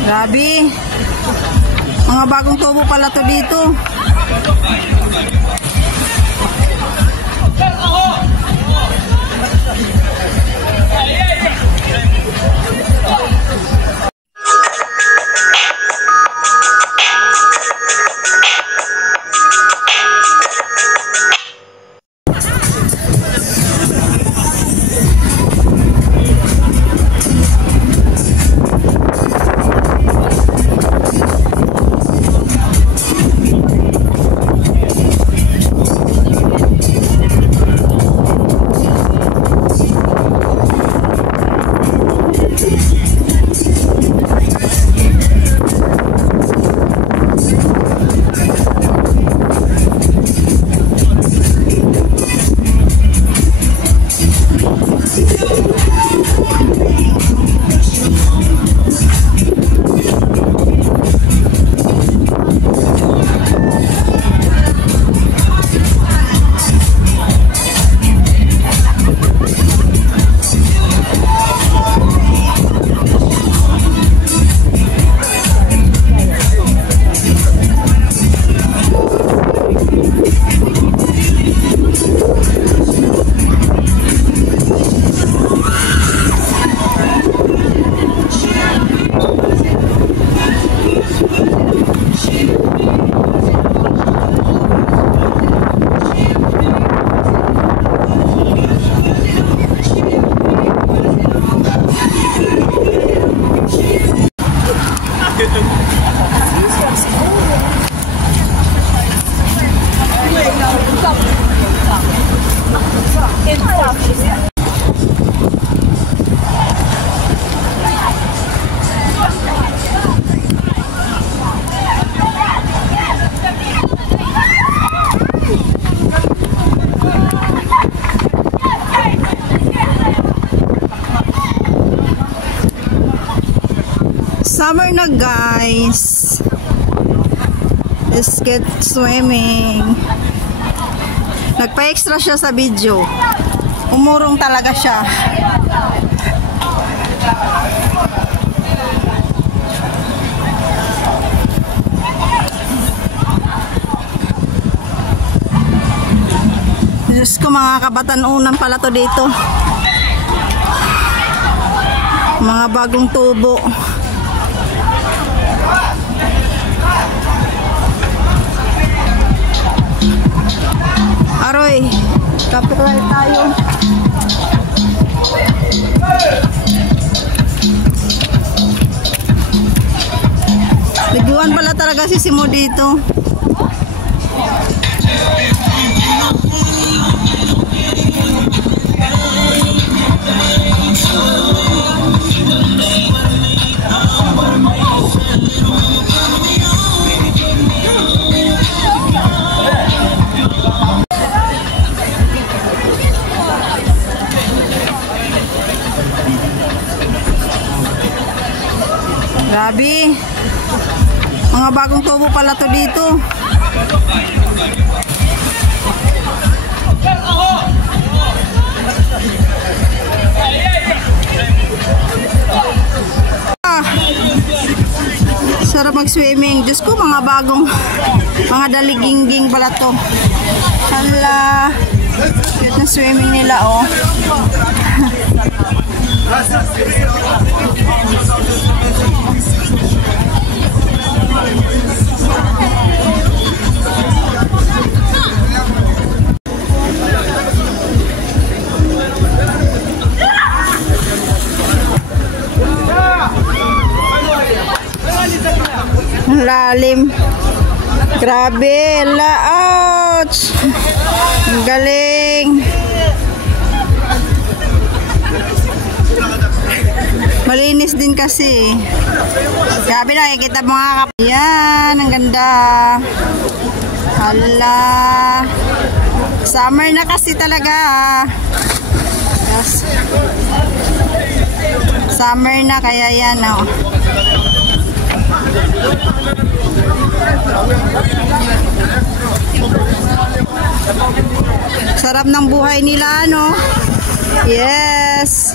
Grabe. Mga bagong tubo pala to dito. Summer na guys. Let's get swimming. Nagpa-extra siya sa video. Umurong talaga siya. Diyos ko, mga kabatan-unan pala to dito. Mga bagong tubo. Aroy, kapit lang tayo. Liguan pala talaga si Simo dito. Grabe. Mga bagong tubo pala to dito. Sarap mag-swimming. Diyos ko, mga bagong mga daliging-ging pala to. Hala. Cute na swimming nila, oh. Lalim. Grabe. Ouch. Ang galing. Malinis din kasi. Grabe, nakikita mga kap. Yan. Ang ganda. Hala. Summer na kasi talaga. Yes. Summer na kaya yan, oh. Sarap ng buhay nila, ano? Yes.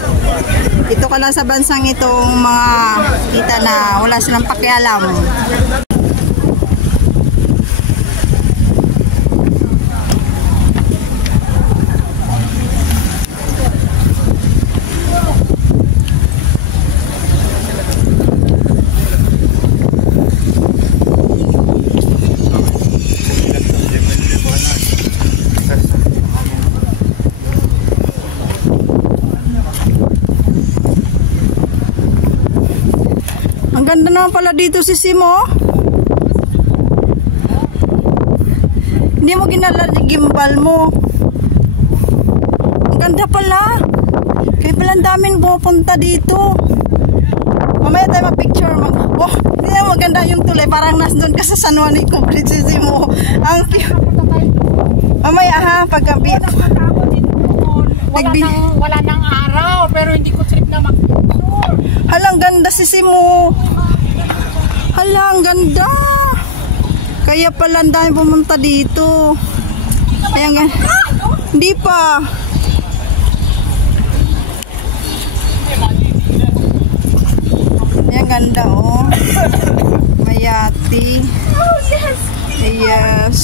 Ito ka lang sa bansang itong mga kita na wala silang pakialam. Ang ganda naman pala dito si Simo. Hindi mo ginala ni gimbal mo. Ang ganda pala. Kaya pala ang daming pupunta dito. Mamaya tayo mag-picture. Oh, hindi na maganda yung tulay. Parang nandun ka sa San Juanico Bridge si Simo. Ang cute. Mamaya ha, paggabi. Wala nang araw, pero hindi ko trip na mag-picture. Halang ganda si Simo. Halang ganda. Kaya pala ang dami pumunta dito. Kaya nga. Hindi pa. Ayan ganda oh. Mayati. Oh yes. Yes.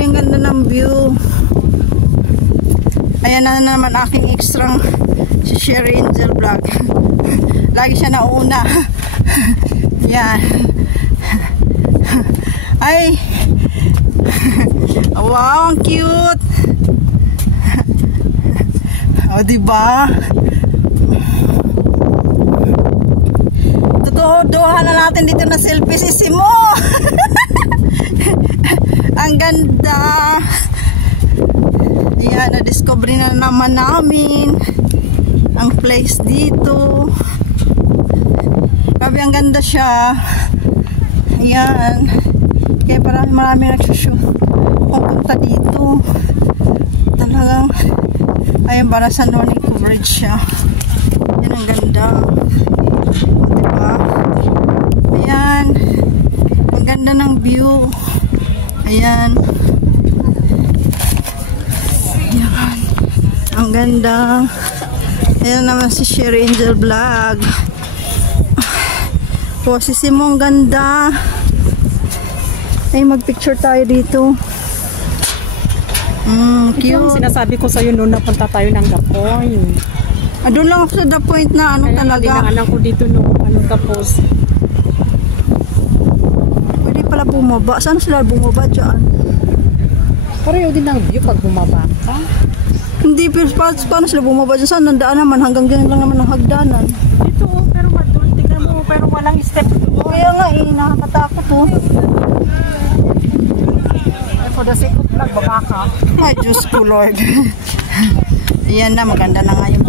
Ang ganda ng view. Ayan na naman aking extra si Sherry Angel Vlog. Lagi siya nauna. Yan. Ay. Wow, ang cute. O, diba? Tutuho-duha na natin dito na selfie si Simo. Ang ganda. Ayan, na-discover na naman namin ang place dito. Grabe, ang ganda siya. Ayan. Kaya marami nagsushoot pupunta dito. Talagang ayun, para San Juanico Bridge siya. Ayan, ang ganda. O, diba? Ayan. Ang ganda ng view. Ayan. Ayan. Ang ganda. Ayan naman si Sherry Angel Vlog. O, si Simong ganda. Ay, magpicture tayo dito. Cute. Ito ang sinasabi ko sa'yo noon na punta tayo ng The Point. Doon lang ako sa The Point na ano. Kaya talaga. Kaya dinaanan ko dito noon. Ano tapos. Pwede pala bumaba. Saan sila bumaba dyan? Pareho din ang view pag bumaba ka. Hindi, pero paano sila bumaba dyan? Saan nandaan naman? Hanggang ganyan lang naman ang hagdanan. Dito, pero doon, tignan mo, pero walang step. Kaya nga nakakatakot oh. For the sake of vlog, baba ka. Ay, Diyos ko Lord. Ayan na, maganda na nga yung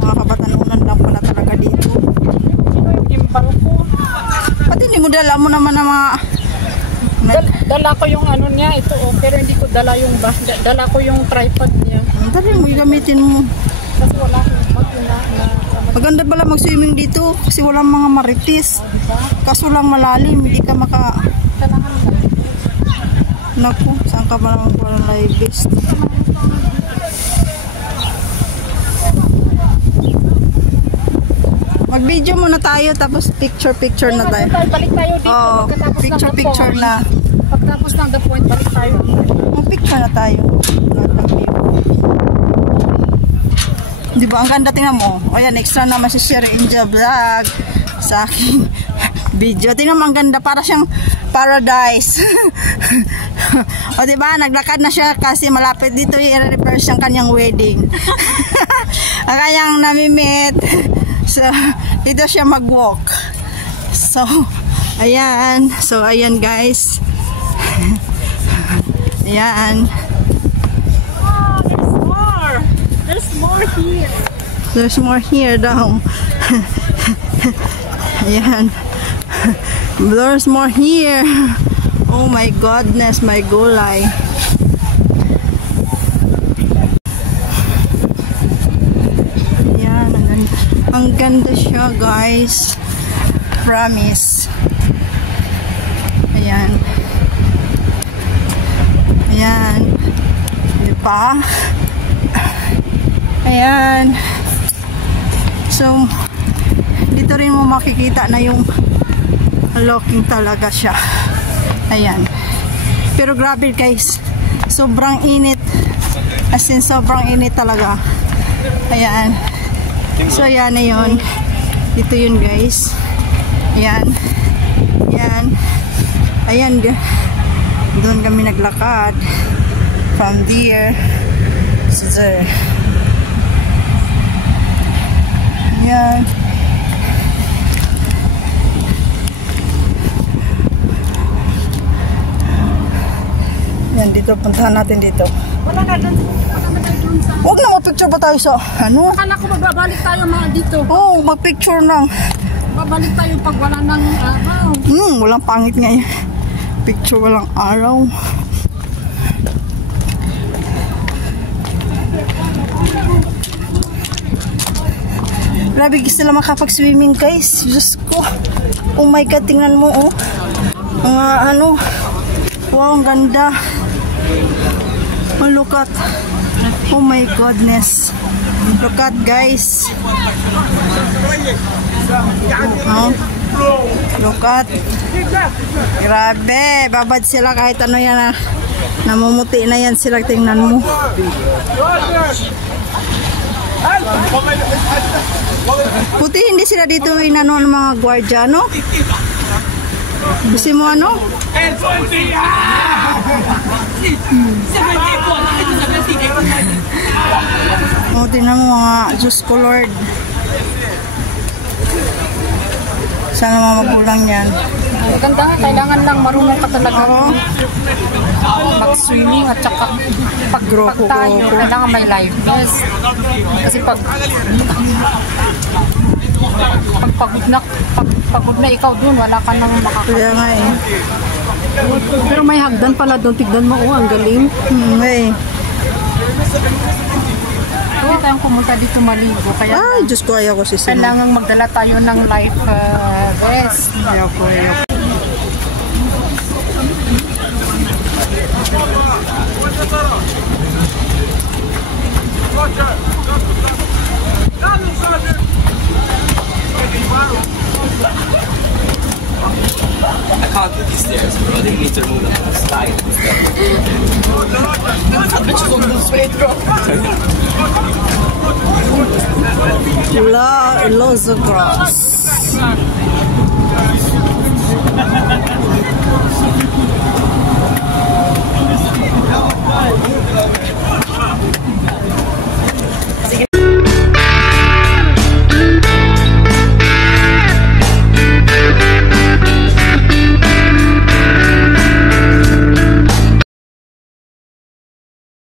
mga kabatanunan lang pala talaga dito. Gimbal ko. Pati hindi mo dala mo naman ang mga Dala ko yung ano niya, ito oh, pero hindi ko dala yung dala ko yung tripod niya. Dali mo, gamitin mo. Kasi wala akong bag na maganda pala mag-swimming dito kasi walang mga maritis. Kaso lang malalim, hindi ka maka... Naku, saan ka ba naman walang live vest? Mag-video muna tayo tapos picture na tayo. Balik tayo dito. Oh, picture na. Pagtapos ng The Point, balik tayo. Mag-picture na tayo. Diba, ang ganda, tingnan mo. O yan, extra naman si Sherry Angel Vlog sa aking video. Tingnan mo, ang ganda. Para siyang paradise. O diba, naglakad na siya kasi malapit dito yung i-reverse yung kanyang wedding. Ang kanyang namimit. So, dito siya mag-walk. So, ayan. So, ayan guys. Ayan. There's more here. There's more here daw. Ayan. There's more here. Oh my goodness, my gulay. Ayan, ang ganda siya guys. Promise. Ayan. Ayan. Diba? Ayan. So, dito rin mo makikita na yung locking talaga siya. Ayan. Pero grabe guys. Sobrang init. As in, sobrang init talaga. Ayan. So, ayan na yun. Ito yun guys. Ayan. Ayan. Ayan. Doon kami naglakad. From there to there. Ayan. Ayan, dito. Puntahan natin dito. Wala na doon. Huwag na mag-picture pa tayo sa ano? Akala ko magbabalik tayo mga dito. Oo, mag-picture lang. Babalik tayo pag wala ng araw. Walang pangit nga yun. Picture walang araw. Grabe sila makapag-swimming guys. Diyos ko. Oh my God, tingnan mo oh. Mga ano. Wow, ang ganda. Oh, look at. Oh my goodness. Look at guys. Oh. Look at. Grabe. Babad sila kahit ano yan ah. Namumuti na yan sila. Tingnan mo. Puti hindi sila dito inano ng mga gwardiya, no? Gusto mo ano? Oh, tingnan mo mga Diyos ko Lord. Sana mga magulang yan. Maganda nga, kailangan lang marunong ka talaga mag-swimming at saka pag tayo, kailangan may life vest. Kasi pag pagod na ikaw dun, wala ka nang makakita. Kaya nga eh. Pero may hagdan pala doon, tignan mo, ang galing. Eh. Kaya tayong pumunta dito maligo. Kaya Ay, Diyos ko, ayaw ko si Simon. kailangan magdala tayo ng life vest. Ayaw ko, ayaw ko. I can't get these stairs, bro. They need to remove them. Slide. That bitch is on the way, bro. Lots of grass.